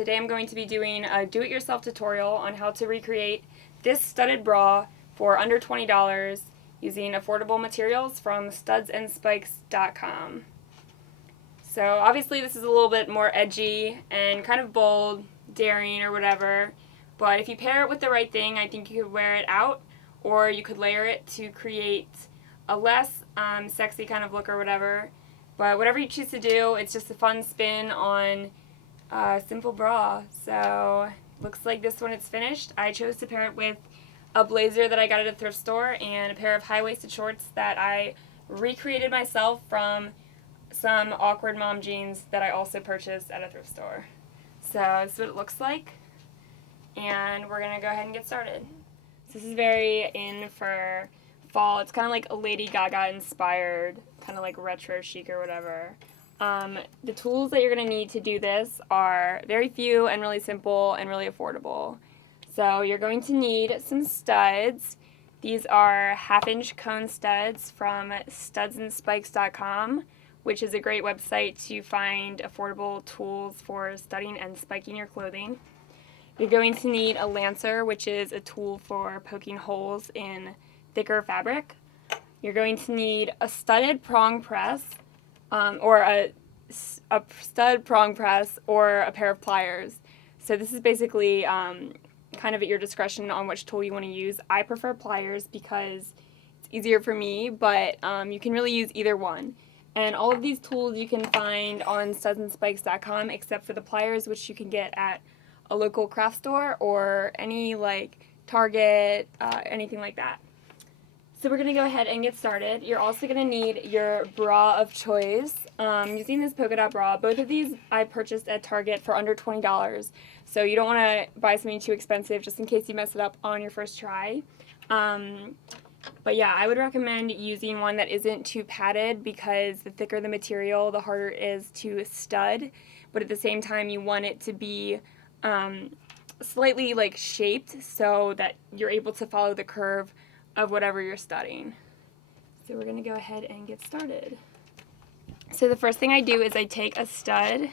Today I'm going to be doing a do-it-yourself tutorial on how to recreate this studded bra for under $20 using affordable materials from studsandspikes.com. So obviously this is a little bit more edgy and kind of bold, daring or whatever, but if you pair it with the right thing, I think you could wear it out, or you could layer it to create a less sexy kind of look or whatever. But whatever you choose to do, it's just a fun spin on simple bra. So looks like this one is finished. I chose to pair it with a blazer that I got at a thrift store and a pair of high-waisted shorts that I recreated myself from some awkward mom jeans that I also purchased at a thrift store. So this is what it looks like, and we're gonna go ahead and get started. So this is very in for fall. It's kind of like a Lady Gaga inspired, kind of like retro chic or whatever. The tools that you're going to need to do this are very few and really simple and really affordable. So you're going to need some studs. These are 1/2-inch cone studs from studsandspikes.com, which is a great website to find affordable tools for studding and spiking your clothing. You're going to need a lancer, which is a tool for poking holes in thicker fabric. You're going to need a studded prong press, or a stud prong press, or a pair of pliers. So this is basically kind of at your discretion on which tool you want to use. I prefer pliers because it's easier for me, but you can really use either one. And all of these tools you can find on studsandspikes.com except for the pliers, which you can get at a local craft store or any like Target, anything like that. So we're going to go ahead and get started. You're also going to need your bra of choice. Using this polka dot bra, both of these I purchased at Target for under $20. So you don't want to buy something too expensive just in case you mess it up on your first try. But yeah, I would recommend using one that isn't too padded because the thicker the material, the harder it is to stud. But at the same time, you want it to be slightly like shaped so that you're able to follow the curve of whatever you're studying. So we're going to go ahead and get started. So the first thing I do is I take a stud,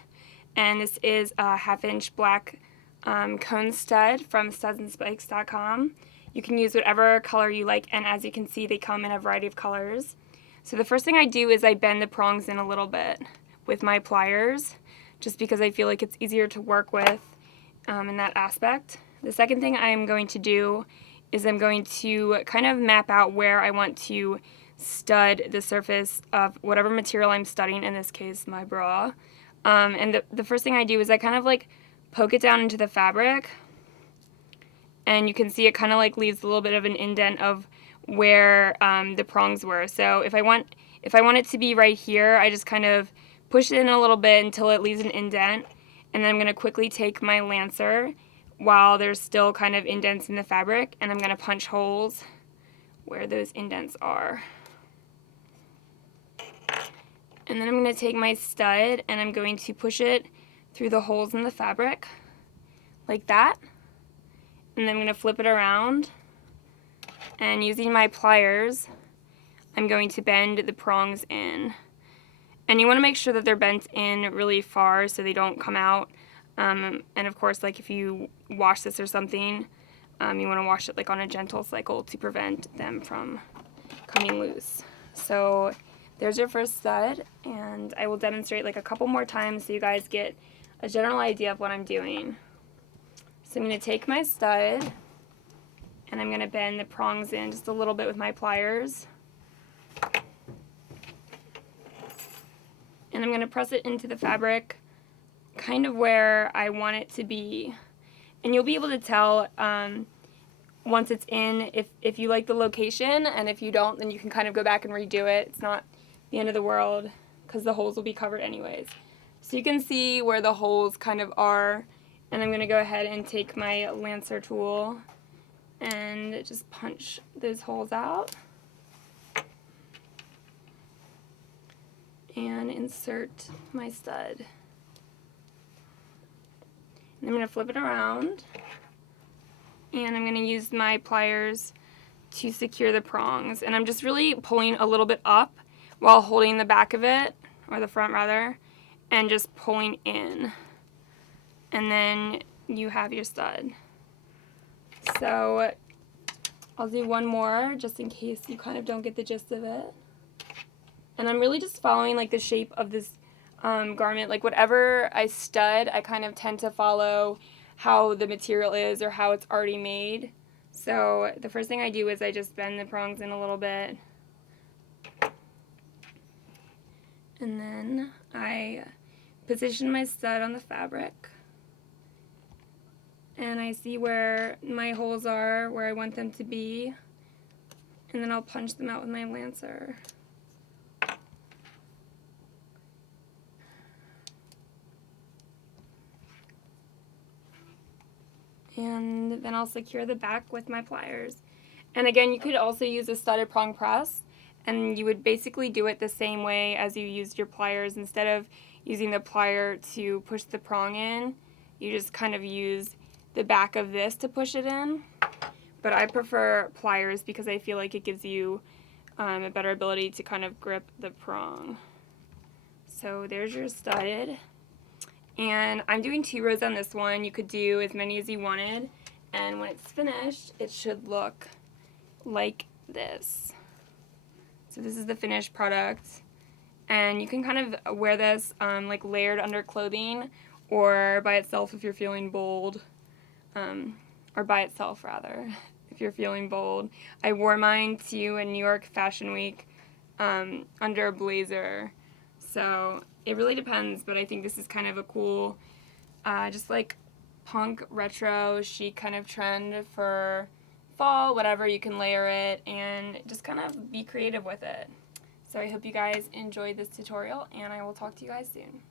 and this is a 1/2-inch black cone stud from studsandspikes.com. You can use whatever color you like, and as you can see, they come in a variety of colors. So the first thing I do is I bend the prongs in a little bit with my pliers, just because I feel like it's easier to work with in that aspect. The second thing I'm going to do is I'm going to kind of map out where I want to stud the surface of whatever material I'm studying, in this case my bra. And the first thing I do is I kind of like poke it down into the fabric, and you can see it kind of like leaves a little bit of an indent of where the prongs were. So if I want it to be right here, I just kind of push it in a little bit until it leaves an indent, and then I'm going to quickly take my lancer while there's still kind of indents in the fabric, and I'm going to punch holes where those indents are. And then I'm going to take my stud and I'm going to push it through the holes in the fabric like that. And then I'm going to flip it around, and using my pliers I'm going to bend the prongs in. And you want to make sure that they're bent in really far so they don't come out. And of course, like if you wash this or something, you want to wash it like on a gentle cycle to prevent them from coming loose. So there's your first stud, and I will demonstrate like a couple more times so you guys get a general idea of what I'm doing. So I'm going to take my stud and I'm going to bend the prongs in just a little bit with my pliers. And I'm going to press it into the fabric kind of where I want it to be. And you'll be able to tell once it's in if you like the location, and if you don't, then you can kind of go back and redo it. It's not the end of the world because the holes will be covered anyways. So you can see where the holes kind of are, and I'm going to go ahead and take my lancer tool and just punch those holes out and insert my stud. And I'm going to flip it around, and I'm going to use my pliers to secure the prongs. And I'm just really pulling a little bit up while holding the back of it, or the front rather, and just pulling in. and then you have your stud. So I'll do one more just in case you kind of don't get the gist of it. And I'm really just following like the shape of this garment. Like whatever I stud, I kind of tend to follow how the material is or how it's already made. So the first thing I do is I just bend the prongs in a little bit. And then I position my stud on the fabric. And I see where my holes are, where I want them to be. And then I'll punch them out with my lancer. And then I'll secure the back with my pliers. And again, you could also use a studded prong press, and you would basically do it the same way as you used your pliers. Instead of using the plier to push the prong in, you just kind of use the back of this to push it in. But I prefer pliers because I feel like it gives you a better ability to kind of grip the prong. So there's your studded. And I'm doing 2 rows on this one. You could do as many as you wanted. And when it's finished, it should look like this. So this is the finished product. And you can kind of wear this like layered under clothing or by itself if you're feeling bold. Or by itself, rather, if you're feeling bold. I wore mine to a New York Fashion Week under a blazer. So it really depends, but I think this is kind of a cool, just like punk, retro, chic kind of trend for fall, whatever. You can layer it and just kind of be creative with it. So I hope you guys enjoyed this tutorial, and I will talk to you guys soon.